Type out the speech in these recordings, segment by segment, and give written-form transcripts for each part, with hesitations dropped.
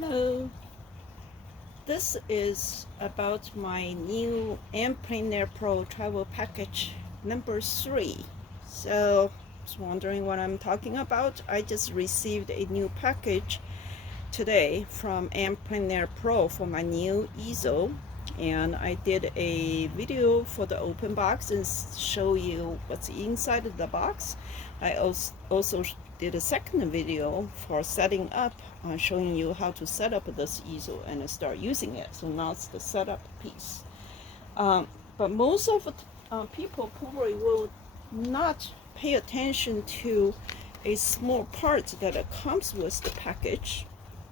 Hello, this is about my new Plein Pro travel package number 3. So, just wondering what I'm talking about. I just received a new package today from Plein Pro for my new easel, and I did a video for the open box and show you what's inside of the box. I also did a second video for setting up, showing you how to set up this easel and start using it. So now it's the setup piece. But most of people probably will not pay attention to a small part that comes with the package.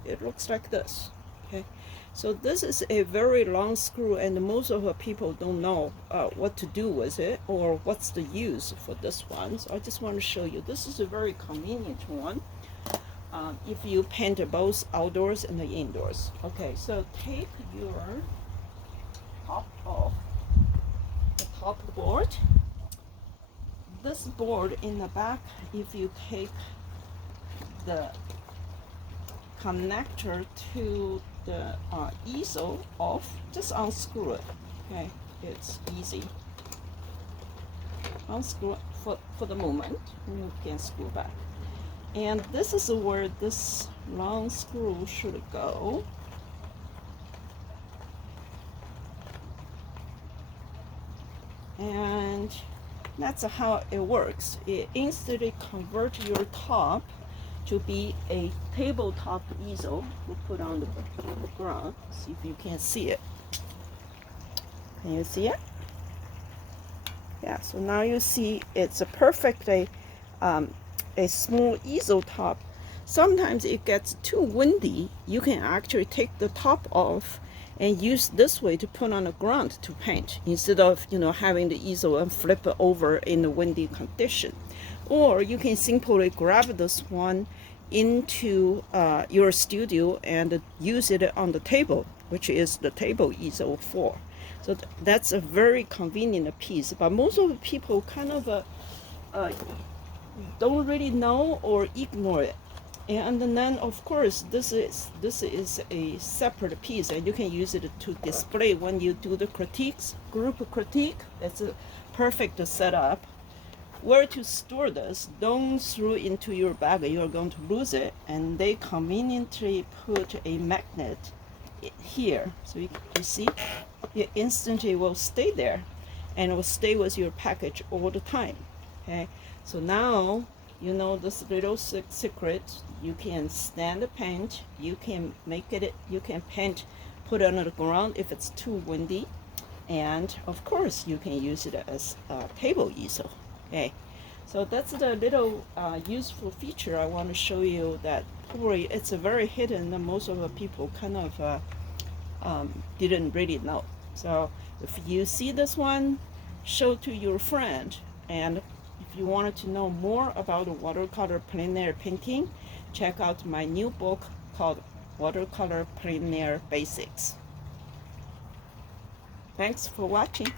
It looks like this. Okay, so this is a very long screw, and most of the people don't know what to do with it or what's the use for this one. So I just want to show you. This is a very convenient one if you paint both outdoors and the indoors. Okay, so take your top off the top board. This board in the back, if you take the connector to the easel off, just unscrew it. Okay, it's easy. Unscrew it for the moment, and you can screw back. And this is where this long screw should go. And that's how it works. It instantly converts your top to be a tabletop easel. We'll put on the ground, see if you can see it. Can you see it? Yeah, so now you see it's a perfect a small easel top. Sometimes it gets too windy. You can actually take the top off and use this way to put on the ground to paint, instead of having the easel and flip it over in the windy condition. Or you can simply grab this one into your studio and use it on the table, which is the table easel for. So that's a very convenient piece, but most of the people kind of don't really know or ignore it. And then of course this is a separate piece, and you can use it to display when you do the critiques, group critique. It's a perfect setup. Where to store this? Don't throw into your bag, you're going to lose it. And they conveniently put a magnet here, so you see it instantly will stay there, and it will stay with your package all the time. Okay, so now you know this little secret. You can stand the paint, you can make it, you can paint, put it on the ground if it's too windy, and of course you can use it as a table easel. Okay, so that's the little useful feature I want to show you, that probably it's a very hidden that most of the people kind of didn't really know. So if you see this one, show to your friend. And if you wanted to know more about watercolor plein air painting, check out my new book called Watercolor Plein Air Basics. Thanks for watching.